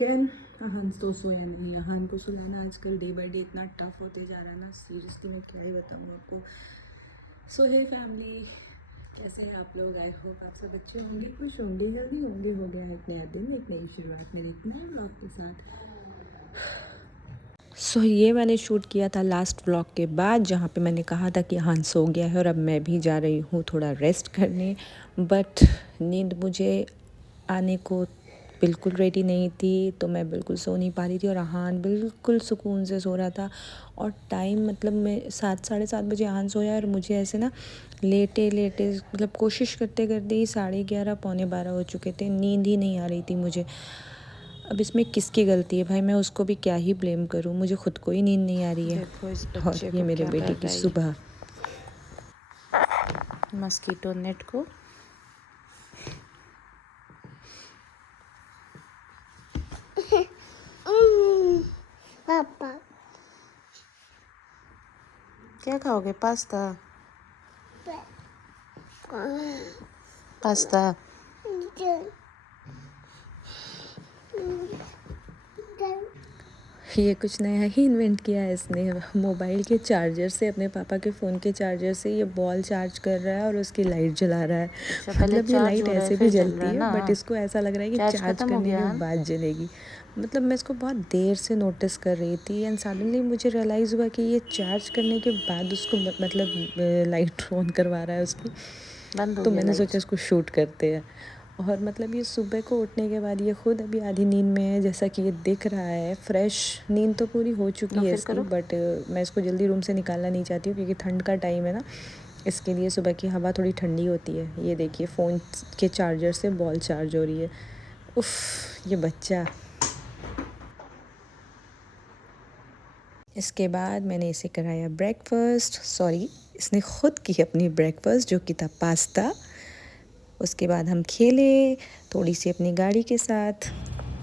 Again Ahaan तो सोया नहीं। अहान को सुलाना आजकल डे बाई डे इतना टफ होते जा रहा है ना, सीरियसली मैं क्या ही बताऊँ आपको। सो हे फैमिली, कैसे हैं आप लोग? आई होप आप सब अच्छे होंगे, खुश होंगे, हेल्दी होंगे। हो गया है एक नया दिन, एक नई शुरुआत मेरे एक नए ब्लॉग के साथ। सो ये मैंने शूट किया था लास्ट व्लॉग के बाद, जहाँ पे मैंने कहा था कि हाँ सो गया है और अब मैं भी जा रही हूँ थोड़ा रेस्ट करने। बट नींद मुझे आने को बिल्कुल रेडी नहीं थी, तो मैं बिल्कुल सो नहीं पा रही थी और अहान बिल्कुल सुकून से सो रहा था। और टाइम मतलब मैं 7 साढ़े 7 बजे अहान सोया और मुझे ऐसे ना लेटे लेटे मतलब कोशिश करते करते ही 11:30 पौने 12 हो चुके थे। नींद ही नहीं आ रही थी मुझे। अब इसमें किसकी गलती है भाई? मैं उसको भी क्या ही ब्लेम करूं, मुझे खुद को ही नींद नहीं आ रही है। देखो इस और बच्चे ये को मेरे क्या बेटे कर की रहा है, सुबह। मस्कीटो नेट को। पापा क्या खाओगे? पास्ता? पास्ता? ये कुछ नया ही इन्वेंट किया है इसने। मोबाइल के चार्जर से, अपने पापा के फ़ोन के चार्जर से ये बॉल चार्ज कर रहा है और उसकी लाइट जला रहा है। अच्छा, पहले मतलब ये चार्ज लाइट हो रहा है ऐसे भी फिर जल रहा जलती है है, ना। बट इसको ऐसा लग रहा है कि चार्ज चार्ज खत्म हो करने गया। के बाद जलेगी। मतलब मैं इसको बहुत देर से नोटिस कर रही थी एंड सडनली मुझे रियलाइज़ हुआ कि ये चार्ज करने के बाद उसको मतलब लाइट ऑन करवा रहा है उसकी। बंद हो तो गया मैंने लाइट। सोचा इसको शूट करते हैं। और मतलब ये सुबह को उठने के बाद ये खुद अभी आधी नींद में है, जैसा कि ये दिख रहा है। फ्रेश नींद तो पूरी हो लो चुकी है फिर इसकी, करो। बट मैं इसको जल्दी रूम से निकालना नहीं चाहती हूँ क्योंकि ठंड का टाइम है ना, इसके लिए सुबह की हवा थोड़ी ठंडी होती है। ये देखिए फ़ोन के चार्जर से बॉल चार्ज हो रही है। उफ़, ये बच्चा। इसके बाद मैंने इसे कराया ब्रेकफास्ट। सॉरी, इसने खुद की अपनी ब्रेकफास्ट, जो कि था पास्ता। उसके बाद हम खेले थोड़ी सी अपनी गाड़ी के साथ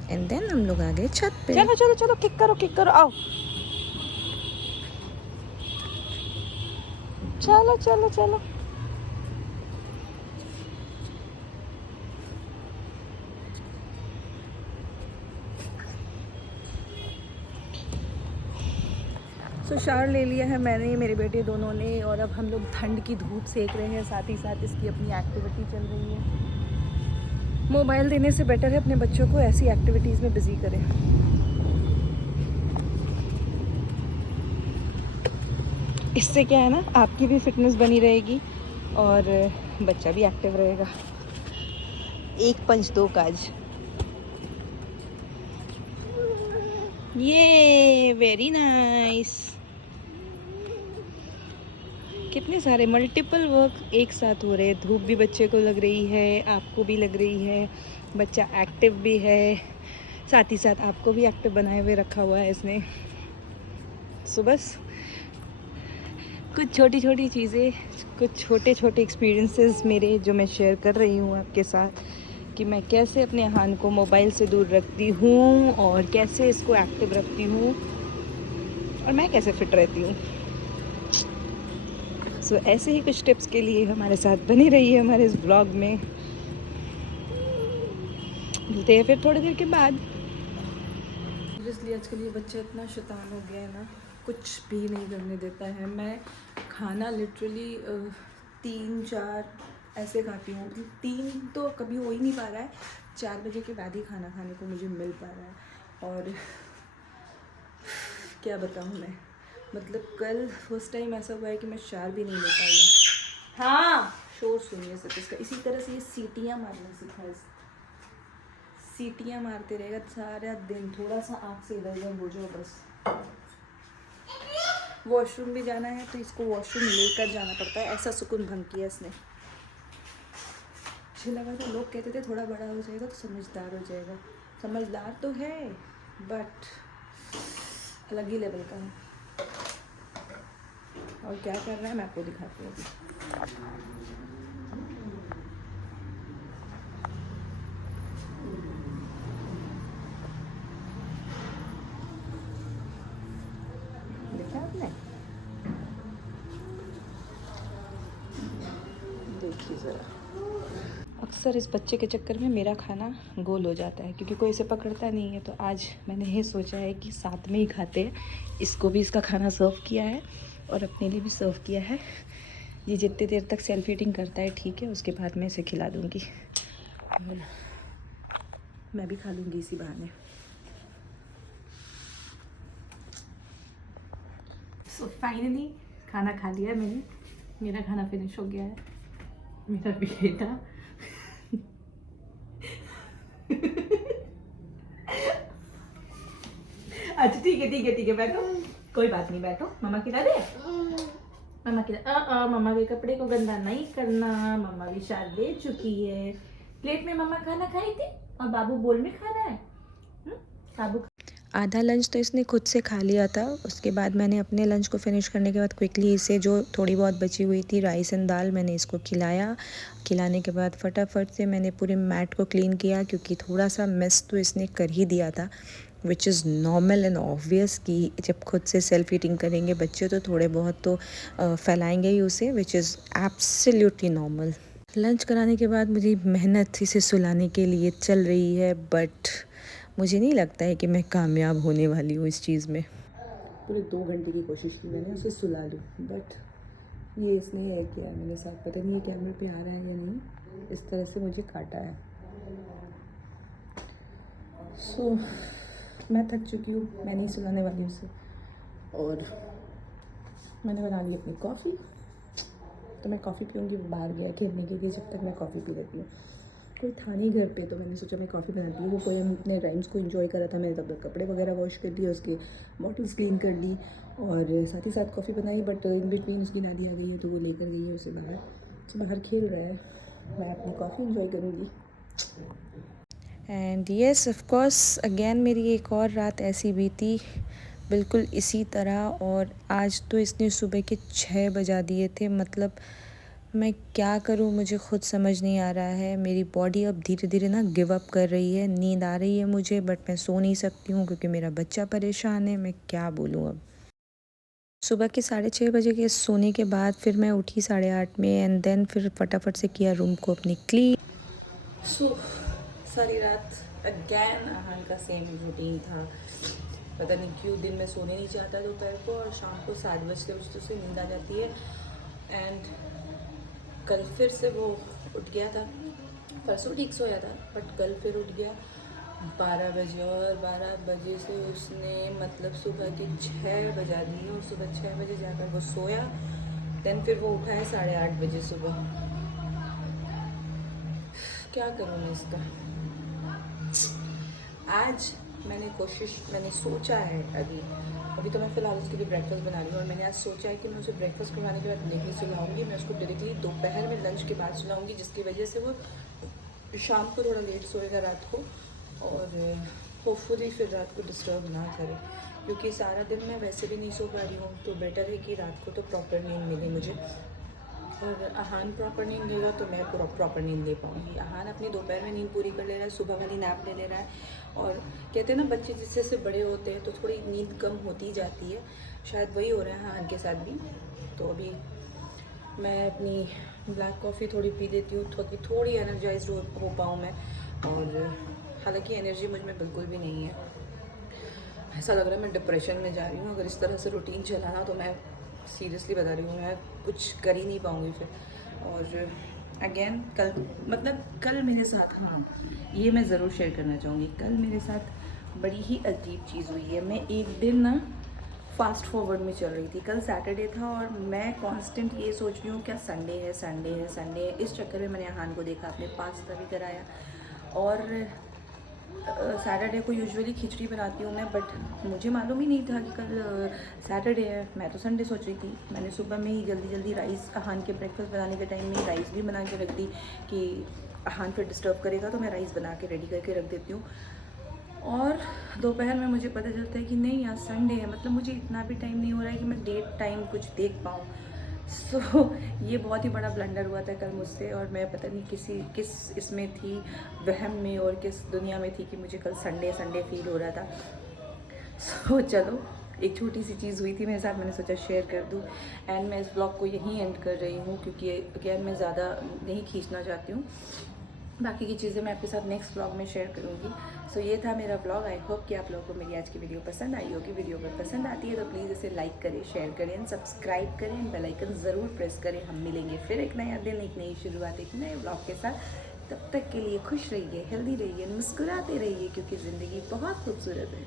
एंड देन हम लोग आ गए छत पे। चलो चलो चलो, किक करो, आओ। चलो चलो चलो। सो शावर ले लिया है मैंने, मेरे बेटे दोनों ने, और अब हम लोग ठंड की धूप सेक रहे हैं, साथ ही साथ इसकी अपनी एक्टिविटी चल रही है। मोबाइल देने से बेटर है अपने बच्चों को ऐसी एक्टिविटीज़ में बिज़ी करें। इससे क्या है ना, आपकी भी फिटनेस बनी रहेगी और बच्चा भी एक्टिव रहेगा। एक पंच दो काज। ये वेरी नाइस। कितने सारे मल्टीपल वर्क एक साथ हो रहे हैं। धूप भी बच्चे को लग रही है, आपको भी लग रही है, बच्चा एक्टिव भी है, साथ ही साथ आपको भी एक्टिव बनाए हुए रखा हुआ है इसने। सो बस कुछ छोटी छोटी चीज़ें, कुछ छोटे छोटे एक्सपीरियंसेस मेरे, जो मैं शेयर कर रही हूँ आपके साथ, कि मैं कैसे अपने अहान को मोबाइल से दूर रखती हूँ और कैसे इसको एक्टिव रखती हूँ और मैं कैसे फिट रहती हूँ। सो ऐसे ही कुछ टिप्स के लिए हमारे साथ बनी रही है हमारे इस ब्लॉग में। मिलते हैं फिर थोड़ी देर के बाद। इसलिए आजकल ये बच्चा इतना शैतान हो गया है ना, कुछ भी नहीं करने देता है। मैं खाना लिटरली 3-4 ऐसे खाती हूँ। 3 तो कभी हो ही नहीं पा रहा है, 4 बजे के बाद ही खाना खाने को मुझे मिल पा रहा है। और क्या बताऊँ मैं, मतलब कल फर्स्ट टाइम ऐसा हुआ है कि मैं शार भी नहीं ले पाई हूँ। हाँ, शोर सुनिए सब इसका। इसी तरह से ये सीटियाँ मारना सीखा है। सीटियाँ मारते रहेगा सारा दिन, थोड़ा सा आँख से इधर उधर हो जाओ बस। वॉशरूम भी जाना है तो इसको वॉशरूम लेकर जाना पड़ता है, ऐसा सुकून भंग किया इसने। मुझे लगा था, लोग कहते थे थोड़ा बड़ा हो जाएगा तो समझदार हो जाएगा। समझदार तो है बट अलग ही लेवल का है। और क्या कर रहा है मैं आपको दिखाती हूँ। देखा आपने? देखिए ज़रा, अक्सर अक्सर इस बच्चे के चक्कर में मेरा खाना गोल हो जाता है क्योंकि कोई इसे पकड़ता नहीं है। तो आज मैंने ये सोचा है कि साथ में ही खाते हैं। इसको भी इसका खाना सर्व किया है और अपने लिए भी सर्व किया है। ये जितनी देर तक सेल्फ ईटिंग करता है ठीक है, उसके बाद मैं इसे खिला दूँगी और मैं भी खा लूँगी इसी बहाने। सो फाइनली खाना खा लिया मैंने, मेरा खाना फिनिश हो गया है। मेरा बेटा अच्छा ठीक है बैठो, कोई बात नहीं, बैठो। मम्मा खिला दे, मम्मा खिला। मम्मा के कपड़े को गंदा नहीं करना, मम्मा विशाल दे चुकी है। प्लेट में मम्मा खाना खाई थी और बाबू बोल में खा रहा है। बाबू आधा लंच तो इसने खुद से खा लिया था। उसके बाद मैंने अपने लंच को फिनिश करने के बाद क्विकली इसे जो थोड़ी बहुत बची हुई थी राइस एंड दाल मैंने इसको खिलाया। खिलाने के बाद फटाफट से मैंने पूरे मैट को क्लीन किया क्योंकि थोड़ा सा मेस तो इसने कर ही दिया था, which is normal and obvious कि जब खुद से सेल्फ ईटिंग करेंगे बच्चे तो थोड़े बहुत तो फैलाएंगे ही उसे, which is absolutely normal. Lunch कराने के बाद मुझे मेहनत इसे सुलाने के लिए चल रही है, बट मुझे नहीं लगता है कि मैं कामयाब होने वाली हूँ इस चीज़ में। पूरे 2 घंटे की कोशिश की मैंने उसे सुला लूँ, बट ये इसने ये किया मेरे साथ। पता नहीं ये कैमरे पे आ रहा है या नहीं, इस तरह से मुझे काटा है। सो मैं थक चुकी हूँ, मैं नहीं सुलाने वाली उसे। और मैंने बना ली अपनी कॉफ़ी, तो मैं कॉफ़ी पीऊँगी। बाहर गया खेलने के लिए, जब तक मैं कॉफ़ी पी लेती हूँ। कोई था नहीं घर पे, तो मैंने सोचा मैं कॉफ़ी बनाती हूँ। वो कोई अपने राइम्स को एंजॉय कर रहा था। मैंने तब तक कपड़े वगैरह वॉश कर दिए, उसके बॉटल्स क्लीन कर ली और साथ ही साथ कॉफ़ी बनाई। बट इन बिटवीन उसकी नानी आ गई है तो वो लेकर गई है उसे बाहर, तो बाहर खेल रहा है। मैं अपनी कॉफ़ी एंजॉय करूँगी। And yes of course again मेरी एक और रात ऐसी बीती बिल्कुल इसी तरह। और आज तो इसने सुबह के 6 बजा दिए थे। मतलब मैं क्या करूं, मुझे खुद समझ नहीं आ रहा है। मेरी बॉडी अब धीरे धीरे ना गिव अप कर रही है। नींद आ रही है मुझे, बट मैं सो नहीं सकती हूँ क्योंकि मेरा बच्चा परेशान है। मैं क्या बोलूँ अब। सुबह के 6:30 बजे के सोने के बाद फिर मैं उठी 8:30 में, एंड देन फिर फटाफट से किया रूम को अपनी क्लीन। सारी रात अगैन आहान का सेम रूटीन था। पता नहीं क्यों दिन में सोने नहीं चाहता दोपहर को, और शाम को 7 बजते बजते उसे नींद आ जाती है। एंड कल फिर से वो उठ गया था। परसों ठीक सोया था, बट कल फिर उठ गया 12 बजे, और 12 बजे से उसने मतलब सुबह के 6 बजा दिए। और सुबह 6 बजे जाकर वो सोया। देन फिर वो उठा है 8:30 बजे सुबह। क्या करूँ मैं इसका। आज मैंने सोचा है अभी तो मैं फ़िलहाल उसके लिए ब्रेकफास्ट बना रही हूँ। और मैंने आज सोचा है कि मैं उसे ब्रेकफास्ट करवाने के बाद नहीं सुलाऊंगी, मैं उसको डायरेक्टली दोपहर में लंच के बाद सुलाऊंगी, जिसकी वजह से वो शाम को थोड़ा लेट सोएगा रात को, और होपफुली फिर रात को डिस्टर्ब ना करे, क्योंकि सारा दिन मैं वैसे भी नहीं सो पा रही हूँ। तो बेटर है कि रात को तो प्रॉपर नींद मिले मुझे। और आहान प्रॉपर नींद लेगा तो मैं प्रॉपर नींद ले पाऊँगी। आहान अपनी दोपहर में नींद पूरी कर ले रहा है, सुबह वाली नैप ले रहा है। और कहते हैं ना बच्चे जिससे से बड़े होते हैं तो थोड़ी नींद कम होती जाती है, शायद वही हो रहा है आहान के साथ भी। तो अभी मैं अपनी ब्लैक कॉफ़ी थोड़ी पी लेती हूँ ताकि थोड़ी एनर्जाइज हो पाऊँ मैं। और हालांकि एनर्जी मुझ में बिल्कुल भी नहीं है, ऐसा लग रहा है मैं डिप्रेशन में जा रही हूँ। अगर इस तरह से रूटीन चलाना तो मैं सीरियसली बता रही हूँ, मैं कुछ कर ही नहीं पाऊँगी फिर। और अगेन कल मेरे साथ, हाँ ये मैं ज़रूर शेयर करना चाहूँगी, कल मेरे साथ बड़ी ही अजीब चीज़ हुई है। मैं एक दिन ना फास्ट फॉरवर्ड में चल रही थी। कल सैटरडे था और मैं कांस्टेंट ये सोच रही हूँ क्या संडे है। इस चक्कर में मैंने आहान को देखा, अपने पास्ता भी कराया। और सैटरडे को यूजुअली खिचड़ी बनाती हूँ मैं, बट मुझे मालूम ही नहीं था कि कल सैटरडे है। मैं तो संडे सोच रही थी। मैंने सुबह में ही जल्दी राइस, आहान के ब्रेकफास्ट बनाने के टाइम में राइस भी बना के रख दी कि आहान फिर डिस्टर्ब करेगा, तो मैं राइस बना के रेडी करके रख देती हूँ। और दोपहर में मुझे पता चलता है कि नहीं आज संडे है। मतलब मुझे इतना भी टाइम नहीं हो रहा है कि मैं डेट टाइम कुछ देख पाऊँ। सो ये बहुत ही बड़ा ब्लंडर हुआ था कल मुझसे, और मैं पता नहीं किस इसमें थी, वहम में और किस दुनिया में थी कि मुझे कल संडे फील हो रहा था। सो चलो, एक छोटी सी चीज़ हुई थी मेरे साथ, मैंने सोचा शेयर कर दूँ। एंड मैं इस ब्लॉग को यहीं एंड कर रही हूँ क्योंकि अगेन मैं ज़्यादा नहीं खींचना चाहती हूँ। बाकी की चीज़ें मैं आपके साथ नेक्स्ट व्लॉग में शेयर करूँगी। सो ये था मेरा व्लॉग। आई होप कि आप लोगों को मेरी आज की वीडियो पसंद आई होगी। वीडियो अगर पसंद आती है तो प्लीज़ इसे लाइक करें, शेयर करें एंड सब्सक्राइब करें एंड बेल आइकन ज़रूर प्रेस करें। हम मिलेंगे फिर एक नया दिन, एक नई शुरुआत, एक नए व्लॉग के साथ। तब तक के लिए खुश रहिए, हेल्दी रहिए, मुस्कुराते रहिए क्योंकि ज़िंदगी बहुत खूबसूरत है।